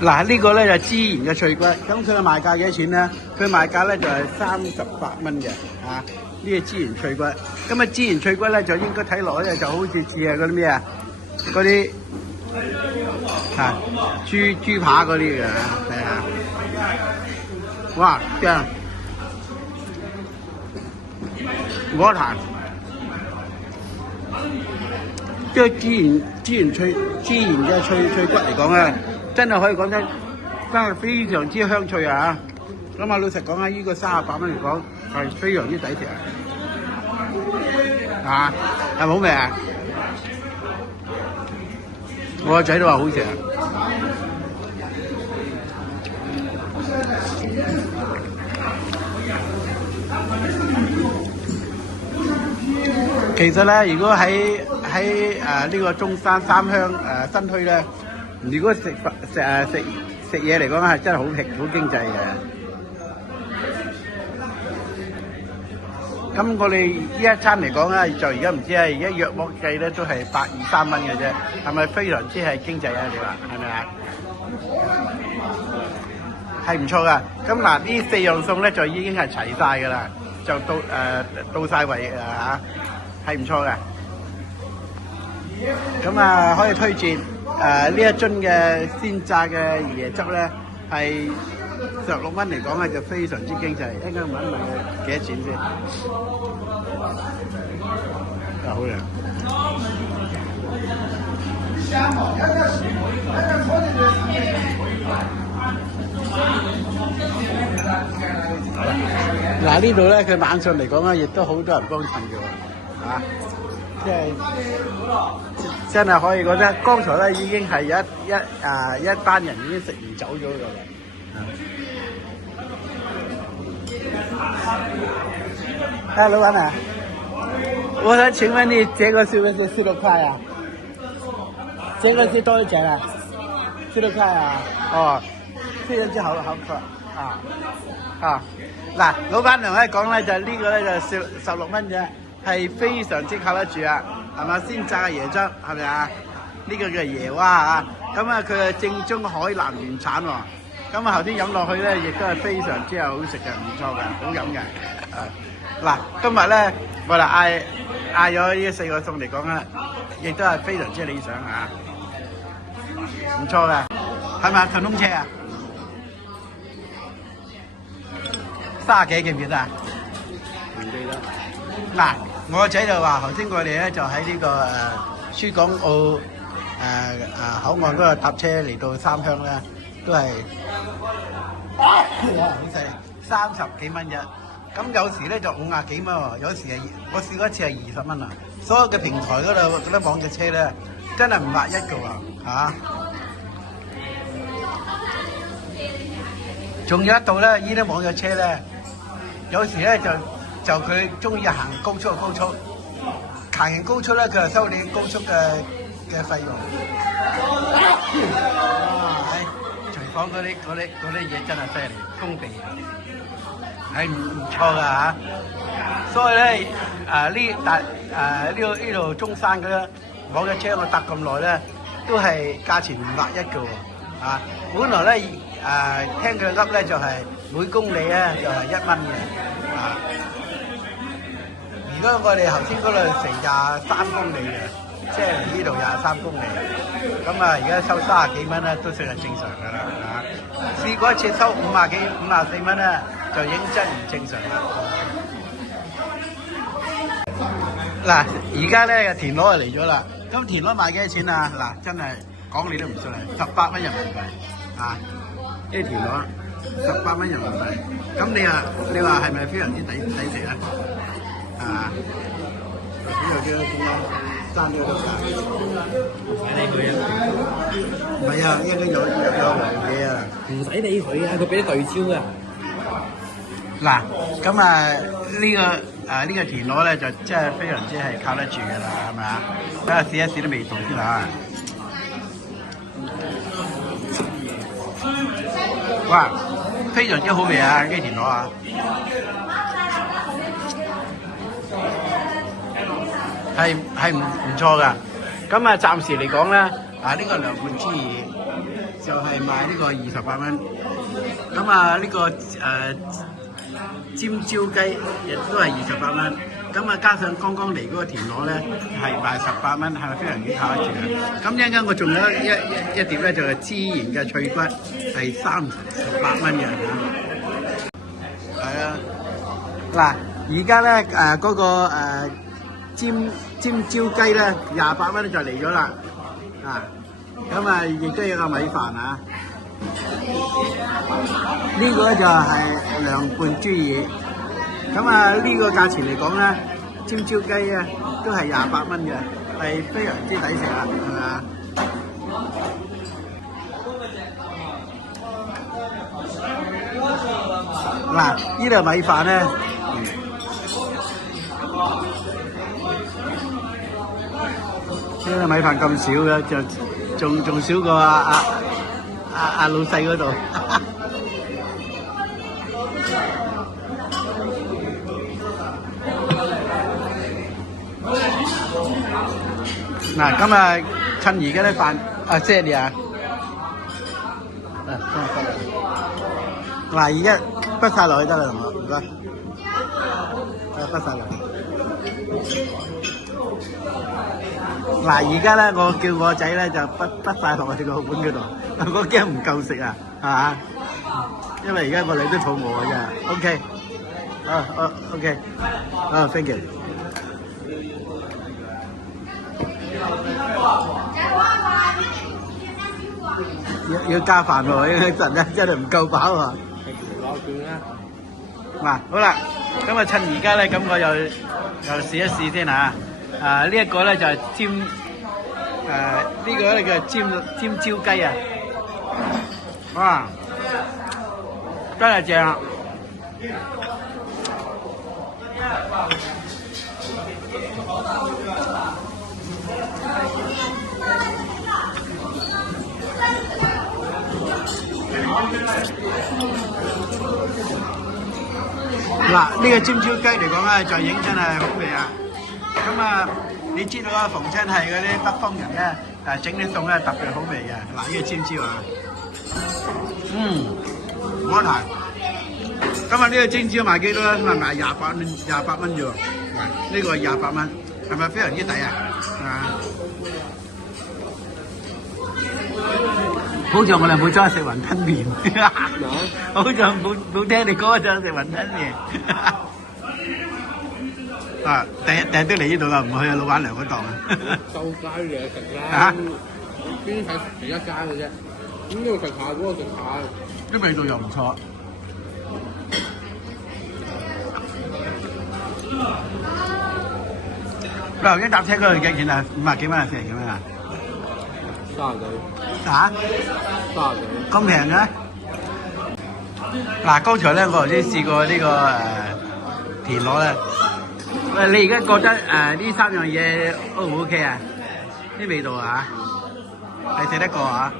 嗱，呢個咧就孜然嘅脆骨，咁佢嘅賣價幾多錢咧？佢賣價咧就係38蚊嘅，啊，呢個孜然脆骨。咁啊，孜然脆骨咧就應該睇落咧就好似似係嗰啲咩啊？嗰啲豬扒嗰啲嘅，睇下，哇，正！我彈，即係孜然嘅脆骨嚟講咧，真係可以講真係非常之香脆啊！咁啊，老實講啊，呢個38蚊嚟講係非常之抵食啊！係咪好味啊？我個仔都話好食啊！其實咧，如果喺呢個中山三鄉新墟咧，如果食嘢嚟講係真係好經濟嘅。咁我哋呢一餐嚟講咧，就而家唔知啊，而家約莫計咧都係123蚊嘅啫，係咪非常之係經濟啊？你話係咪啊？係唔錯噶。咁嗱，呢4樣餸咧就已經係齊晒㗎啦，就到晒位嚇。係唔錯嘅，咁啊可以推薦呢一樽嘅鮮榨嘅椰汁咧，係16蚊嚟講咧就非常之經濟。一陣間問一問佢幾多錢先。好嘅。嗱呢度咧，佢晚上嚟講咧，亦都好多人幫襯嘅。啊，即係真係可以覺得，剛才咧已經係一班人已經食完走咗㗎啦。老闆啊，我想請問你這個是不是16塊啊？這個是多少錢啊？16塊啊？哦，非常之好喝啊！嗱，老闆娘咧講咧就呢個咧就16蚊啫。係非常之靠得住啊，係嘛？鮮榨嘅椰汁係咪啊？呢個叫椰蛙啊，咁啊佢係正宗海南原產喎。咁啊頭先飲落去咧，亦都係非常之係好食嘅，唔錯嘅，好飲嘅。嗱，今日咧我哋嗌咗呢4個餸嚟講咧，亦都係非常之理想啊，唔錯嘅，係咪順風車啊？30幾記唔記得啊？唔記得。嗱，我個仔就話頭先我哋咧就喺呢個珠港澳口岸嗰度搭車嚟到三鄉咧，都係好細30幾蚊啫。咁有時咧就50幾蚊喎，有時係我試過一次係20蚊啊。所有嘅平台嗰度嗰啲網約車咧，真係5劃1嘅喎嚇。仲有一度咧，呢啲網約車咧，有時咧就佢中意行高速，行完高速咧，佢就收你高速嘅費用。廚房嗰啲嘢真係犀利，工地係唔錯㗎嚇。所以咧呢度中山嗰啲網約車我搭咁耐咧，都係價錢5劃1嘅喎啊！本來咧聽佢噏咧就係每公里咧就係1蚊嘅啊。如果我哋頭先嗰度成23公里嘅，即係呢度23公里，咁啊而家收30幾蚊咧，都算係正常㗎啦嚇。試過一次收50幾、54蚊咧，就已經真唔正常啦。嗱，而家咧田螺就嚟咗啦，咁田螺賣幾多錢啊？嗱，真係講你都唔信啊，18蚊人民幣啊！呢啲田螺18蚊人民幣，咁你話係咪非常之抵食啊？啊！呢度幾多錢啊？爭咗個價。唔使理佢啊！唔係啊，應該有黃嘢啊！唔使理佢啊，佢俾啲對焦啊！嗱，咁呢個田螺咧就真係非常之係靠得住㗎啦，係咪啊？等下試一試啲味道先嚇。哇！非常之好味啊！呢個田螺啊！係唔錯㗎，咁啊暫時嚟講咧，呢個涼拌豬耳就係賣呢個28蚊。咁啊呢個尖椒雞亦都係28蚊。咁啊加上剛剛嚟嗰個田螺咧係賣18蚊，係咪非常之靠得住啊？咁一陣間我仲有一碟咧就係孜然嘅脆骨，係38蚊嘅嚇。係啊，嗱而家咧嗰個尖椒雞咧28蚊就嚟咗啦，啊咁啊亦都有個米飯啊，呢個咧就係涼拌豬耳。咁啊呢個價錢嚟講咧，尖椒雞啊都係28蚊嘅，係非常之抵食啊，係咪啊？嗱，呢度米飯咧，呢個米飯咁少嘅，就仲少過阿老細嗰度。嗱，咁啊，趁而家啲飯謝你啊！嗱，而家畢晒落去得啦，同我唔該。畢晒落去。嗱，而家咧，我叫我仔咧就畢晒落去個碗嗰度，我驚唔夠食啊，係嘛？因為而家我哋都肚餓啊，真係。OK， OK， thank you。要加飯喎，一陣間真係唔夠飽喎。嗱，好啦，咁啊趁而家咧，咁我又試一試先嚇。呢一個咧就係呢個咧叫尖椒雞啊，哇，真係正啊！嗱，呢個尖椒雞嚟講咧，就影真係好味啊！咁啊，你知道啊，逢親係嗰啲北方人咧，整啲餸咧特別好味嘅。嗱，呢個尖椒啊，冇問題。咁啊，呢個尖椒賣幾多咧？賣28蚊啫喎。呢個28蚊，係咪非常之抵啊？好似我哋冇再食雲吞麵，好似冇聽你講咗食雲吞麵。第日都嚟呢度啦，唔去老闆娘嗰檔啊。周街嘢食啦，邊睇食一間嘅啫？咁呢度食下，嗰度食下，啲味道又唔錯。嗱，頭先搭車嗰度幾錢啊？50幾蚊啊，40幾蚊啊？30幾。嚇？30幾。咁平嘅？嗱，剛才咧我頭先試過呢個田螺咧。你而家覺得呢3樣嘢 O 唔 OK 啊？啲味道啊，係食得過啊？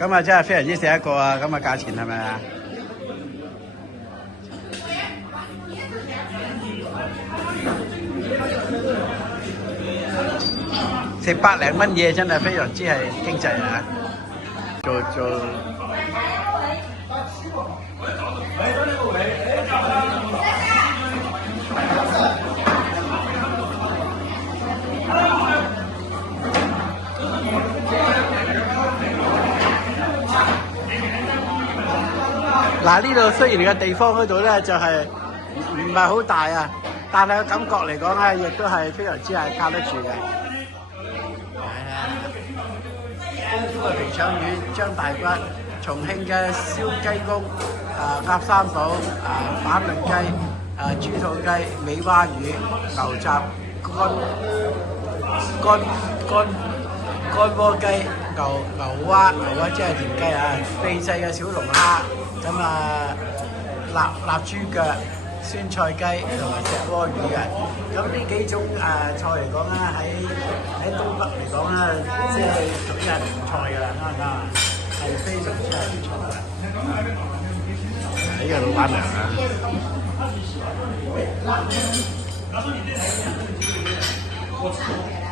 咁啊真係非常之食得過啊！咁啊價錢係咪啊？食100零蚊嘢真係非常之係經濟啊！做。嗱，呢度雖然個地方嗰度咧就係唔係好大啊，但係感覺嚟講咧，亦都係非常之係靠得住嘅。功夫嘅肥腸魚、張大骨、重慶嘅燒雞公、鴨三寶、板栗雞、豬肚雞、尾蛙魚、牛雜、乾鍋雞、牛蛙即係田雞啊，秘製嘅小龍蝦，咁臘豬腳、酸菜雞同埋石鍋魚嘅，咁呢幾種菜嚟講咧，喺東北嚟講咧，即係屬於係名菜㗎啦，啱唔啱啊？係非常之係唔錯嘅。呢個老闆娘啊！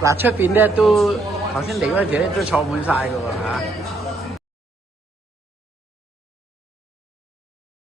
嗱，出邊咧都頭先嚟嗰陣時咧都坐滿晒㗎喎嚇。